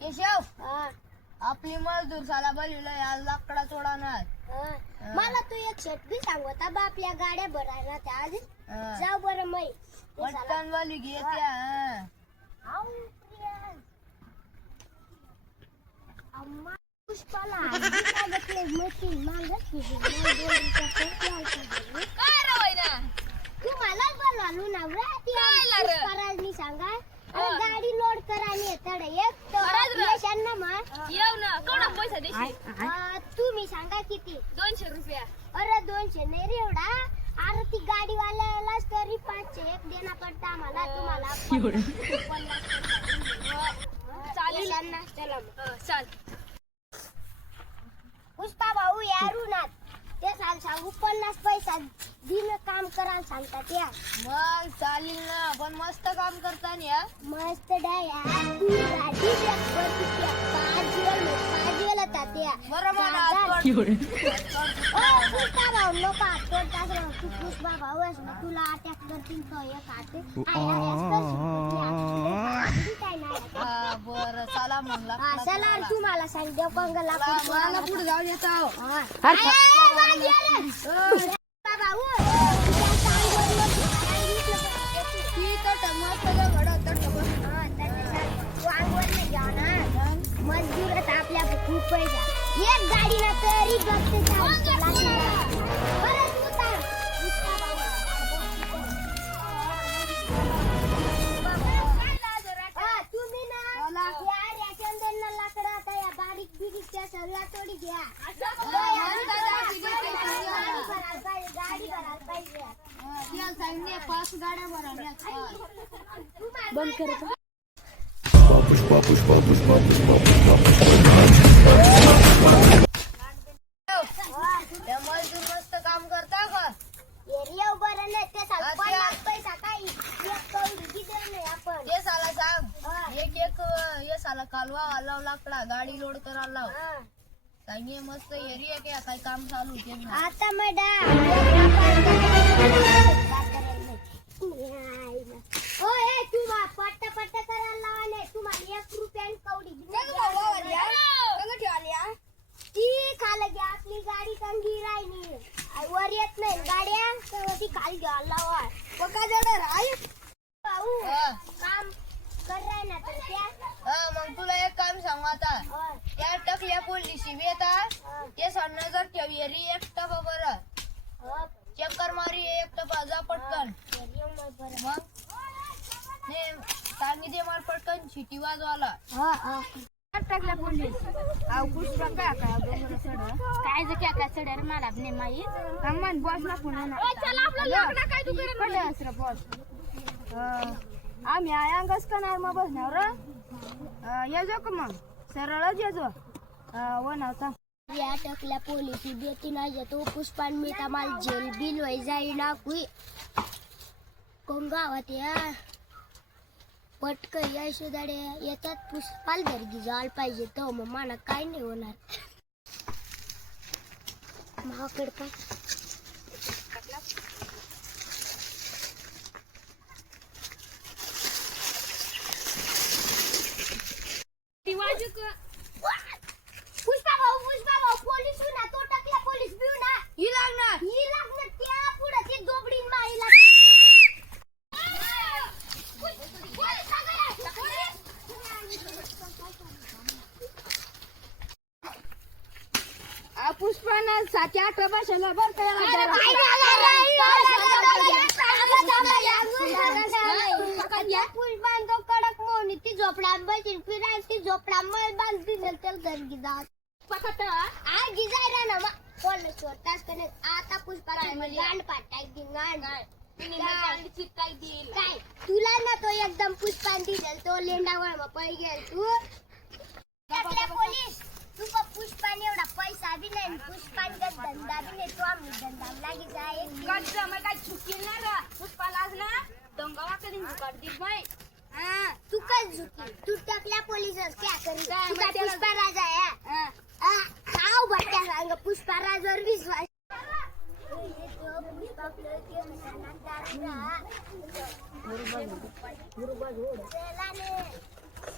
केशव आपली मजदूर साला बोलवलं आज लाकडा चोडाणार मला तू एक शेट बी सांगता बा आपल्या गाड्या भरायला त्या आज जाऊ बरं मै पटकन बोली घेत्या अम्मा पुष्पाला लागतले मशीन मागत तुम्हाला बोलवालू ना पुष्पाराजनी सांगा गाडी लोड करायला येतात एक यशांना मग येऊ ना केवढा पैसा देशील तुम्ही सांगा किती 200 रुपया अरे 200 नाही रे एवढा अरे ती गाडी वाल्यालाच तरी 500 एक देना पडता आम्हाला तुम्हाला चालेल यशांना चला चाल पुष्पा भाऊ यारू ना ते सांगू 50 पैसा दिन काम करायला सांगतात या मग चालेल ना पण मस्त काम करता या मस्त डाया तू गाडी पाजवेल तात्या पुष्पा भाऊ लोक हात करतात तू पुष्पा भाऊ आहेस ना तुला अटॅक करतील तो एक हात काय नाही बर चला मग चला तुम्हाला सांग देव पंगला मला पुढे जाऊन येतो भाऊ मजदूर आपल्या खूप पैसा एक गाडी ना तरी तुम्ही ना लाकडा आता या बारीक बिरीक त्या सगळ्या तोडी घ्या गाडी भरायला पाहिजे 5 गाड्या भरवल्या बंद कर त्या मजदूर मस्त काम करता का एरिया बरं नाही ते 50 पैसा काही एक कौडी किती नाही आपण ये साला सांग एक ये साला कालवा आलाव लाकडा गाडी लोड करायला लाव सांगे मस्त एरिया काय काय काम चालू होते आता तुम्हा पट्टा पट्टा करायला लावाले तुम्हाला 1 रुपयाने कौडी ती खाल घ्या आपली गाडी कंगी राहिली वर येत नाही गाड्या तर ती खाली घ्यायला लावा बघा जरा भाऊ काम कर राय ना तर त्या मग तुला एक काम सांगू आता त्या टकल्या पोलिसी बी येतात ते सांगणं जर ठेवी एरी एक टपा बरं चक्कर मारी एक टपा जा पटकन मग नाही सांगितले मला पटकन शिटी वाजवाला टाकला पोलीस पुष्पा काय जे काय चढ्यार मला नाही माहीत कमान बॉसला फोन बॉस आम्ही अंगच करणार मग बसणार येजो का मग सरळच येजो नव्हता या टकल्या पोलिसी बेती नाही जातो पुष्पान मी तमाल जेल बिल वही जाई ना कुई कोंगावत या पटक या सुधाडे येतात पुष्पाल घरगी जायला पाहिजे तो मग मला काय नाही होणार महाकड काय पुष्पा भाऊ पोलीस ना तो टकल्या पोलीस बिऊ ना ही लागणार त्या पुढे ती दोबडीन माईला पुष्पाना 7-8 भाषेला बर पुष्पान तो कडक मोनी ती झोपडा बसून फिराय ती झोपडा मळ बांधली त्याला घरगी जात आ गिजायला ना मग कोण छोटाच कने आता पुष्पाला गांड पाटाय दिंगाण काय तुला ना तो एकदम पुष्पान दिल तो लेंडावळ मग पै गेल तू पोलीस तू पुष्पाने एवढा पैसा बी नाही पुष्पान का धंदा बी नाही तो आम्ही धंदा लागी जाय मग काय चुकील ना रा पुष्पाला आज ना दंगवा कधी करतील बाई तू काय झुकी तू टकल्या पोलीस क्या करी तू काय पुष्पा राजा आहे हाव बट्ट्या सांग पुष्पा राजावर विश्वास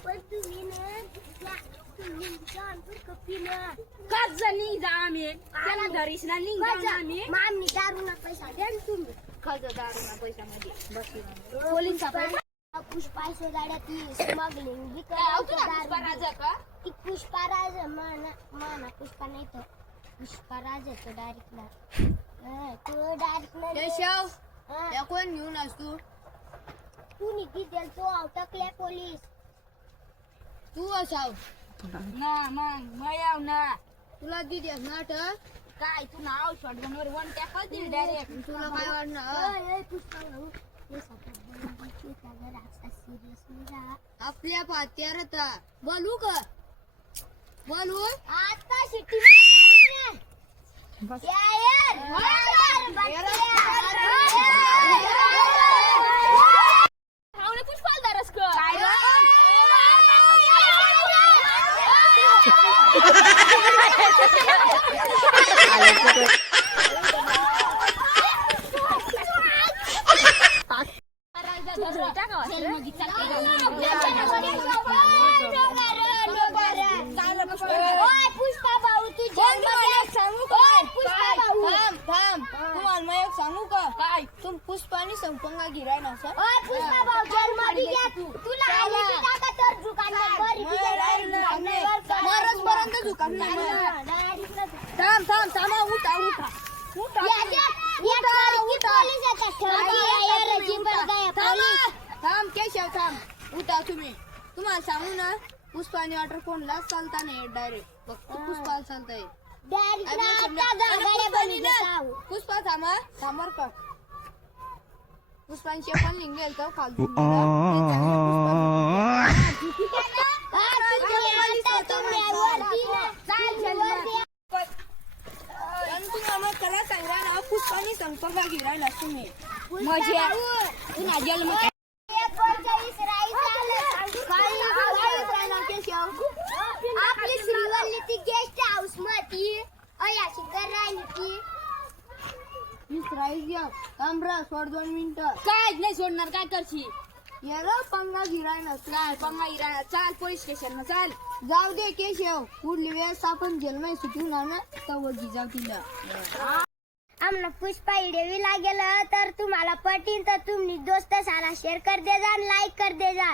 पण तुम्ही तिनं कच जणी जा आम्ही त्याला धरीस ना निघ जाऊ ना आम्ही मामनी दारूना पैसा द्या ना तुम्ही खज दारूना पैशामध्ये बसू पोलिस पुष्पाच्या गाड्या ती स्मगलिंग बी राजा का ती पुष्पाराज माना पुष्पा नाही तो पुष्पाराज आहे तो डायरेक्ट तो डायरेक्ट केशव या कोण घेऊन असतो तू निघी देल तो अटकले पोलीस तू असाव ना मग मयाव ना तुला दिली नाटक काय तू नाव शॉटगनवर वन टॅकल दिली डायरेक्ट तुला काय वाटणार पुष्पा भाऊ हे सगळं आता सिरियस नाही जा आपल्या पात्यारता बोलू का बोलू आता शिट्टी पुष्पालदारस का पुष्पा भाऊ तू सांगू का थांब थांब तुम्हाला मग एक सांगू का काय तुम पुष्पानी संपंगा गिराय ना सर पुष्पा भाऊ जन्मदी घ्या तुला आली की टाका तर दुकानदार मरच पर्यंत दुकान थांब थांब थांबा उठा उठा थांब केशव थांब उठा तुम्ही तुम्हाला सांगू ना पुष्पाने ऑर्डर कोणला चालता नाही डायरेक्ट फक्त पुष्पाला चालतंय पुष्पा थांबा थांबर का पुष्पांची पण निघेल तर फालतू त्याला सांगा ना पुष्पानी संपर्क गिराय ना तुम्ही मजा पुन्हा जन्म आपली श्रीवल्ली ती गेस्ट हाऊस मध्ये अशी राहिली ती राईस घ्या थांबरा सोड 2 मिनिटं काय नाही सोडणार काय करशील याला पंगा गिराय ना काय पंगा इरा चाल पोलीस स्टेशन चाल जाऊ दे केशव पुढली वेळेस आपण जेलमध्ये सुटून ना तर जाऊ तिला आम्हाला पुष्पा व्हिडिओ लागेल तर तुम्हाला पटीन तर तुम्ही दोस्त सारा शेअर कर दे जा लाईक कर दे जा